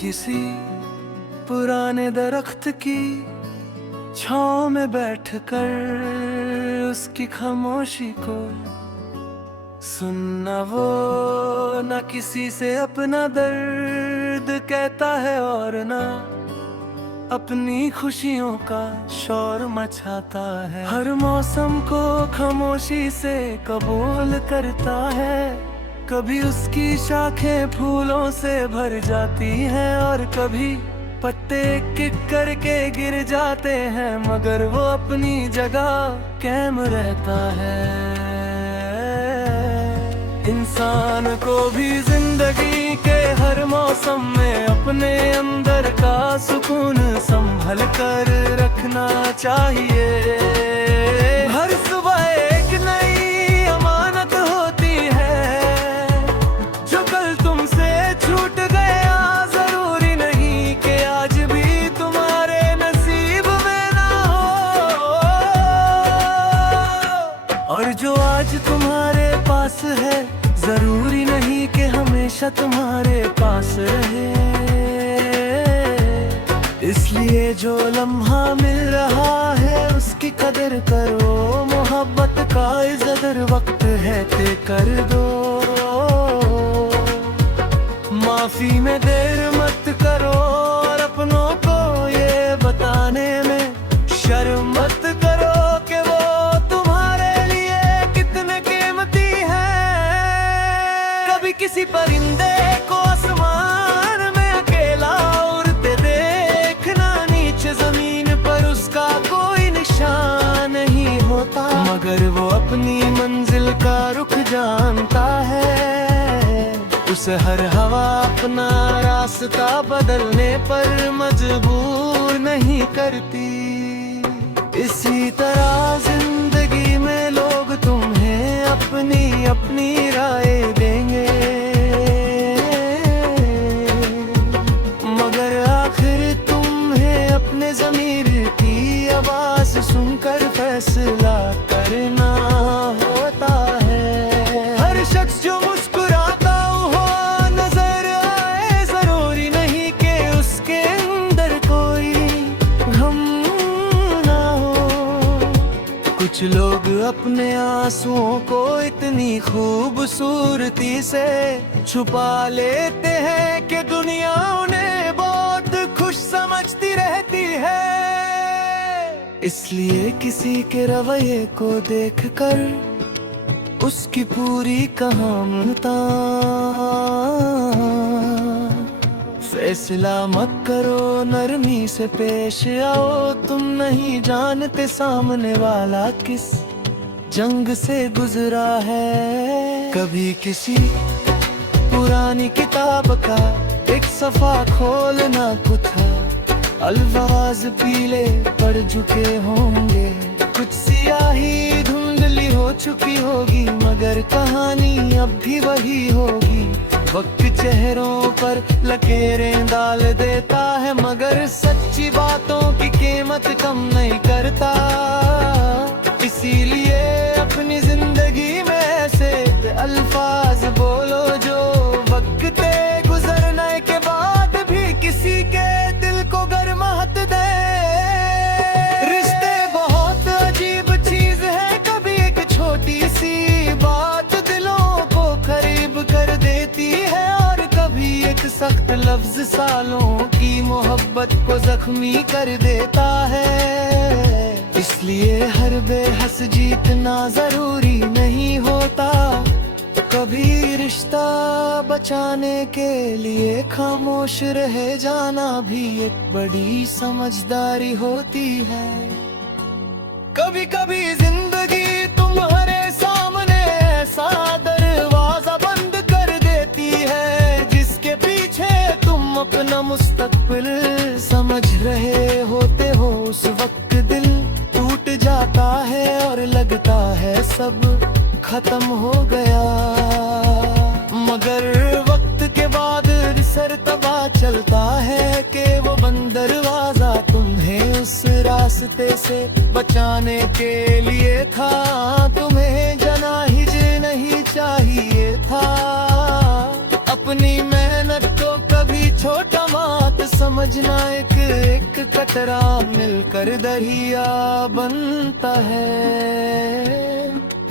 किसी पुराने दरख्त की छाँव में बैठकर उसकी खामोशी को सुनना, वो न किसी से अपना दर्द कहता है और न अपनी खुशियों का शोर मचाता है। हर मौसम को खामोशी से कबूल करता है। कभी उसकी शाखें फूलों से भर जाती हैं और कभी पत्ते किक करके गिर जाते हैं, मगर वो अपनी जगह कायम रहता है। इंसान को भी जिंदगी के हर मौसम में अपने अंदर का सुकून संभल कर रखना चाहिए। हर सुबह एक नई अमानत होती है, जो कल तुमसे छूट गया जरूरी नहीं कि आज भी तुम्हारे नसीब में ना हो। और जो आज तुम्हारे पास है जरूरी नहीं कि हमेशा तुम्हारे पास रहे। इसलिए जो लम्हा मिल रहा है उसकी कदर करो। मोहब्बत का इज़्ज़त वक्त है ते कर दो। माफी में देर मत करो और अपनों को ये बताने में शर्म मत करो कि वो तुम्हारे लिए कितने कीमती है। कभी किसी परिंदे को आसमान में अकेला उड़ते देखना, नीचे जमीन पर उसका कोई निशान नहीं होता, मगर वो अपनी मंजिल का रुख जानता है। उसे हर हवा अपना रास्ता बदलने पर मजबूर नहीं करती। इसी तरह जिंदगी में लोग तुम्हें अपनी अपनी राय देंगे, मगर आखिर तुम्हें अपने ज़मीर की आवाज़ सुनकर फैसला करना होता है। हर शख्स जो मुस्कुराता हो नजर आए जरूरी नहीं कि उसके अंदर कोई गम ना हो। कुछ लोग अपने आंसुओं को इतनी खूबसूरती से छुपा लेते हैं कि दुनिया उन्हें बहुत खुश समझती रहती है। इसलिए किसी के रवैये को देखकर उसकी पूरी कहावता फैसला मत करो, नरमी से पेश आओ। तुम नहीं जानते सामने वाला किस जंग से गुजरा है। कभी किसी पुरानी किताब का एक सफा खोलना था, अल्फाज पीले पड़ चुके होंगे, कुछ सियाही धुंधली हो चुकी होगी, मगर कहानी अब भी वही होगी। वक्त चेहरों पर लकीरें डाल देता है, मगर सच्ची बातों की कीमत कम नहीं करता। इसीलिए अपनी जिंदगी में ऐसे अल्फाज बोलो जो वक्त गुजरने के बाद भी किसी के दिल को गर्माहट दे। रिश्ते बहुत अजीब चीज है, कभी एक छोटी सी बात दिलों को करीब कर देती है, और कभी एक सख्त लफ्ज सालों की मोहब्बत को जख्मी कर देता है। इसलिए हर बेहस जीतना जरूरी नहीं होता। कभी रिश्ता बचाने के लिए खामोश रह जाना भी एक बड़ी समझदारी होती है। कभी कभी जिंदगी तुम्हारे सामने ऐसा दरवाजा बंद कर देती है, जिसके पीछे तुम अपना मुस्तकबिल समझ रहे होते हो। उस वक्त दिल टूट जाता है और लगता है सब खत्म हो गया, मगर वक्त के बाद सर तबा चलता है कि वो बंद दरवाजा तुम्हें उस रास्ते से बचाने के लिए था। तुम्हें जनाहिज नहीं चाहिए था, अपनी मेहनत को कभी छोटा बात समझना, एक एक कतरा मिलकर दरिया बनता है।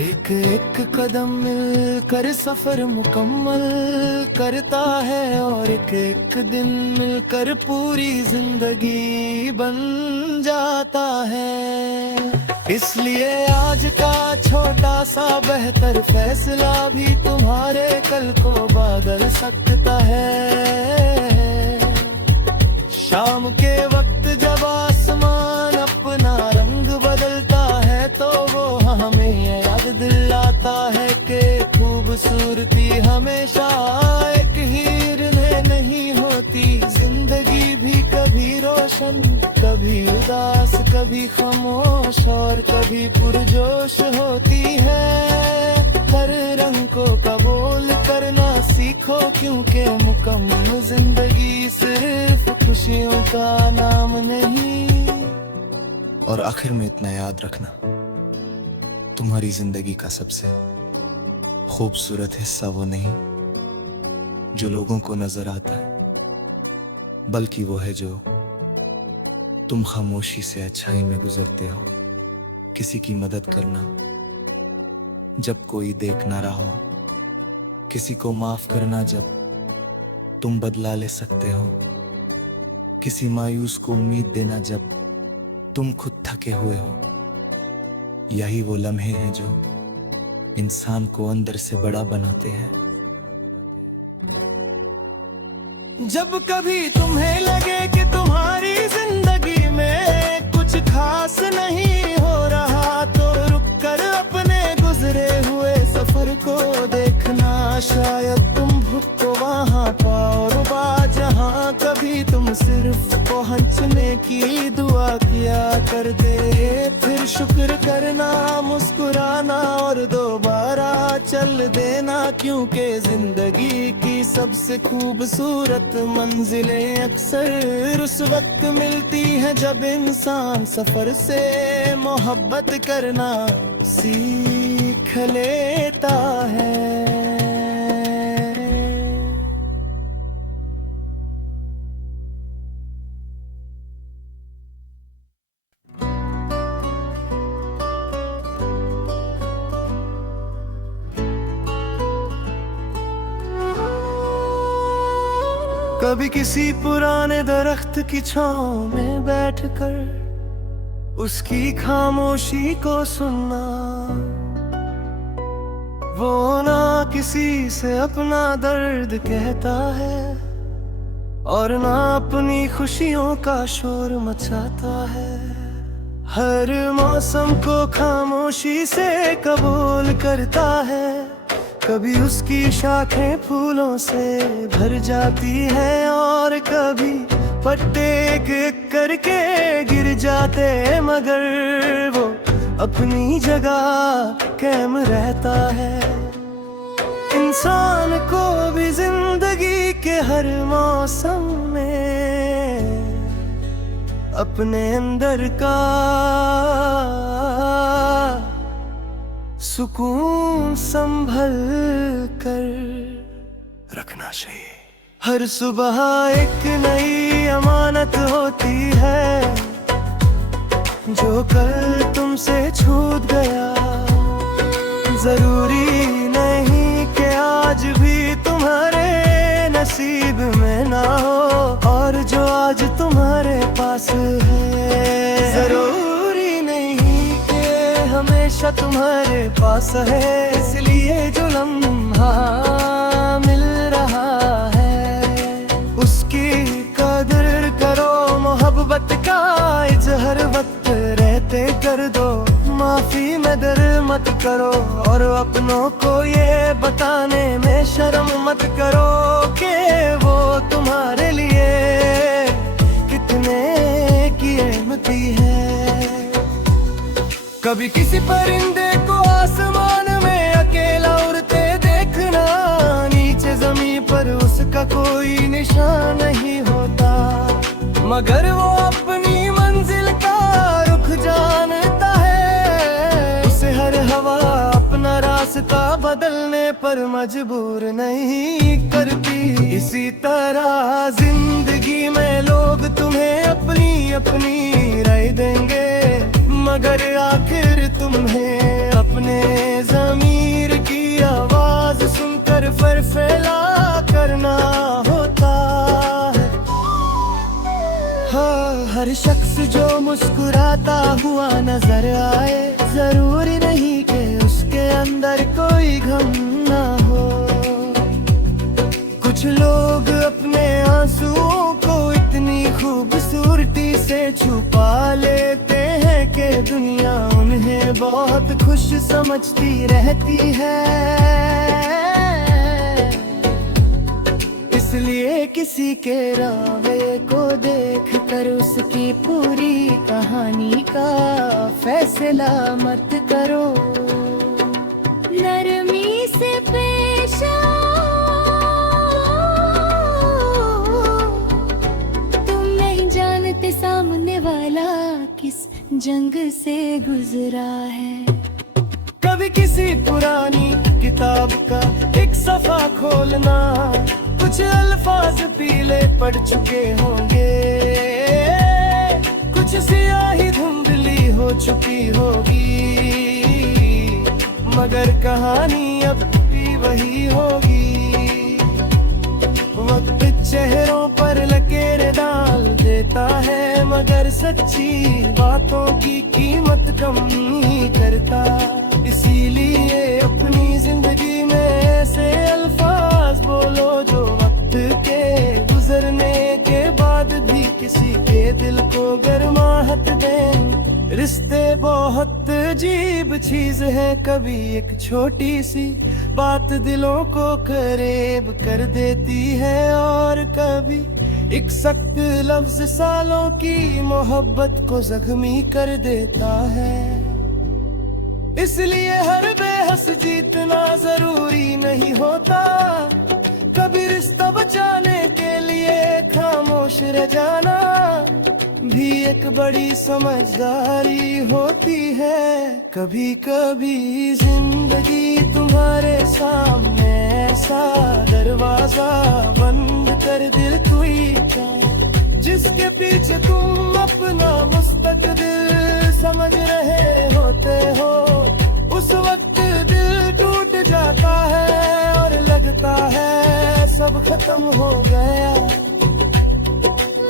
एक एक कदम मिलकर सफर मुकम्मल करता है, और एक एक दिन मिलकर पूरी जिंदगी बन जाता है। इसलिए आज का छोटा सा बेहतर फैसला भी तुम्हारे कल को बदल सकता है। शाम के वक्त जब आसमान अपना रंग बदलता है, तो वो हमें याद दिलाता है कि खूबसूरती हमेशा एक हीर में नहीं होती। जिंदगी भी कभी रोशन, कभी उदास, कभी खामोश और कभी पुरजोश होती है। हर रंग को कबूल करना सीखो, क्योंकि मुकम्मल जिंदगी सिर्फ खुशियों का नाम नहीं। और आखिर में इतना याद रखना, तुम्हारी जिंदगी का सबसे खूबसूरत हिस्सा वो नहीं जो लोगों को नजर आता है, बल्कि वो है जो तुम खामोशी से अच्छाई में गुजरते हो। किसी की मदद करना जब कोई देख ना रहा हो, किसी को माफ करना जब तुम बदला ले सकते हो, किसी मायूस को उम्मीद देना जब तुम खुद थके हुए हो। यही वो लम्हे हैं जो इंसान को अंदर से बड़ा बनाते हैं। जब कभी तुम्हें लगे कि तुम्हारी जिंदगी में कुछ खास नहीं हो रहा, तो रुक कर अपने गुजरे हुए सफर को देखना। शायद तुम खुद को वहाँ पाओ रुबा, जहाँ कभी तुम सिर्फ पहुँचने की दुआ किया करते। फिर शुक्र करना, मुस्कुराना और दोबारा चल देना, क्योंकि जिंदगी की सबसे खूबसूरत मंजिलें अक्सर उस वक्त मिलती हैं जब इंसान सफर से मोहब्बत करना सीख लेता है। कभी किसी पुराने दरख्त की छांव में बैठकर उसकी खामोशी को सुनना, वो ना किसी से अपना दर्द कहता है और ना अपनी खुशियों का शोर मचाता है। हर मौसम को खामोशी से कबूल करता है। कभी उसकी शाखें फूलों से भर जाती है और कभी पत्ते एक एक करके गिर जाते, मगर वो अपनी जगह कायम रहता है। इंसान को भी जिंदगी के हर मौसम में अपने अंदर का सुकून संभल कर रखना चाहिए। हर सुबह एक नई अमानत होती है, जो कल तुमसे छूट गया। जरूरी नहीं कि आज भी तुम्हारे नसीब में ना हो, और जो आज तुम्हारे पास है जरूरी नहीं कि हमेशा तुम्हारे पास है। इसलिए जो लम्हा मिल रहा है उसकी कदर करो, मोहब्बत का इजहार वक्त रहते कर दो। माफी में दर मत करो और अपनों को ये बताने में शर्म मत करो कि वो तुम्हारे लिए कितने कीमती है। कभी किसी परिंदे को आसमान में अकेला उड़ते देखना, नीचे जमीन पर उसका कोई निशान नहीं होता, मगर वो अपनी मंजिल का रुख जानता है। उसे हर हवा अपना रास्ता बदलने पर मजबूर नहीं करती। इसी तरह जिंदगी में लोग तुम्हें अपनी अपनी राय देंगे, मगर आखिर तुम्हें अपने ज़मीर की आवाज सुनकर फैसला करना होता है। हाँ, हर शख्स जो मुस्कुराता हुआ नजर आए, जरूरी नहीं कि उसके अंदर कोई गम ना हो। कुछ लोग अपने आंसुओं को इतनी खूबसूरती से छुपा लेते हैं कि दुनिया उन्हें बहुत खुश समझती रहती है। इसलिए किसी के रावे को देखकर उसकी पूरी कहानी का फैसला मत करो। नरमी से पेश तुम नहीं जानते सामने वाला किस जंग से गुजरा है। कभी किसी पुरानी किताब का एक सफा खोलना, कुछ अल्फाज पीले पड़ चुके होंगे, कुछ स्याही धुंधली हो चुकी होगी, मगर कहानी अब भी वही होगी। वक्त चेहरों पर लकीरें डाल देता है, मगर सच्ची बातों की कीमत कम नहीं करता। इसीलिए अपनी जिंदगी में ऐसे अल्फाज बोलो जो वक्त के गुजरने के बाद भी किसी के दिल को गर्माहट दें। रिश्ते बहुत अजीब चीज है, कभी एक छोटी सी बात दिलों को करीब कर देती है, और कभी एक सख्त लफ्ज सालों की मोहब्बत को जख्मी कर देता है। इसलिए हर बेहस जीतना जरूरी नहीं होता, कभी रिश्ता बचाने के लिए खामोश रह जाना भी एक बड़ी समझदारी होती है। कभी कभी जिंदगी तुम्हारे सामने ऐसा दरवाजा बंद कर दिल कोई का, जिसके पीछे तुम अपना मुस्तकबिल समझ रहे होते हो। उस वक्त दिल टूट जाता है और लगता है सब खत्म हो गया,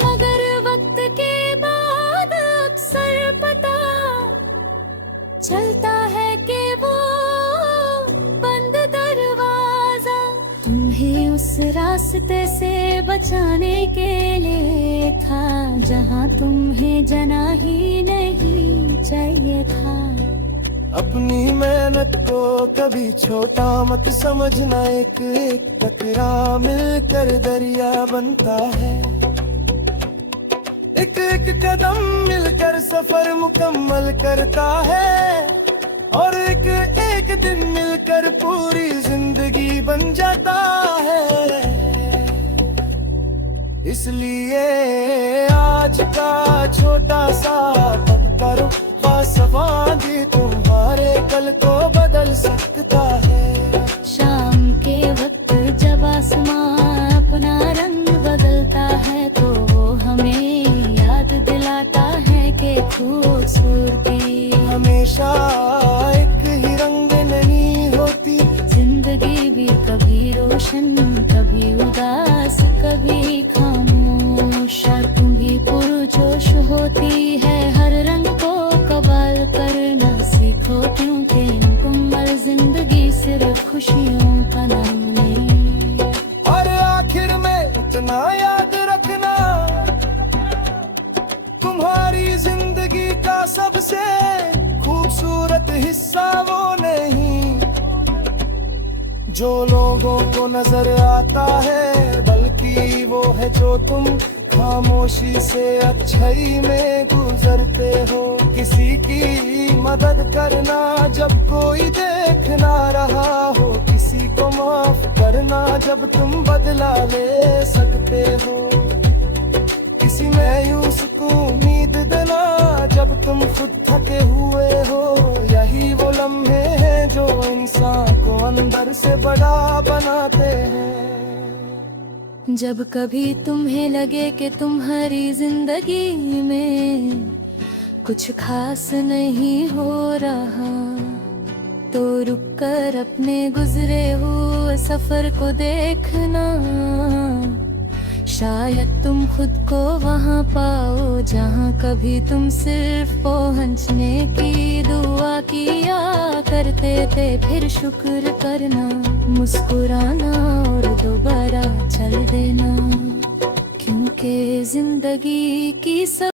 मगर वक्त के बाद अक्सर पता चलता है कि वो बंद दरवाजा तुम्हें उस रास्ते से बचाने के लिए था जहां तुम्हें जाना ही नहीं चाहिए था। अपनी मेहनत को कभी छोटा मत समझना, एक एक टकरा मिलकर दरिया बनता है। एक एक कदम मिलकर सफर मुकम्मल करता है, और एक एक दिन मिलकर पूरी जिंदगी बन जाता है। इसलिए आज का छोटा सा पग करो बासवादी, तुम्हारे कल को बदल सकता है। शाम के वक्त जब आसमां अपना रंग बदलता है, तो वो हमें याद दिलाता है कि खूबसूरती हमेशा एक ही रंग नहीं होती। जिंदगी भी कभी रोशन कभी उदास कभी खामोश, तुम भी पुरजोश होती है। हर रंग को कबाल करना सीखो, क्योंकि मुकम्मल जिंदगी सिर्फ खुशियों का नाम नहीं। और आखिर में इतना याद रखना, तुम्हारी जिंदगी का सबसे खूबसूरत हिस्सा वो नहीं जो लोगों को नजर आता है, बल्कि वो है जो तुम खामोशी से अच्छाई में गुजरते हो। किसी की मदद करना जब कोई देख ना रहा हो, किसी को माफ करना जब तुम बदला ले सकते हो, किसी मायूस को उम्मीद देना जब तुम खुद थके हुए हो। यही वो लम्हे हैं जो इंसान को अंदर प्यार से बड़ा बनाते हैं। जब कभी तुम्हें लगे कि तुम्हारी जिंदगी में कुछ खास नहीं हो रहा, तो रुक कर अपने गुजरे हुए सफर को देखना। शायद तुम खुद को वहाँ पाओ जहाँ कभी तुम सिर्फ पहुँचने की दुआ किया करते थे। फिर शुक्र करना, मुस्कुराना और दोबारा चल देना, क्योंकि जिंदगी की सब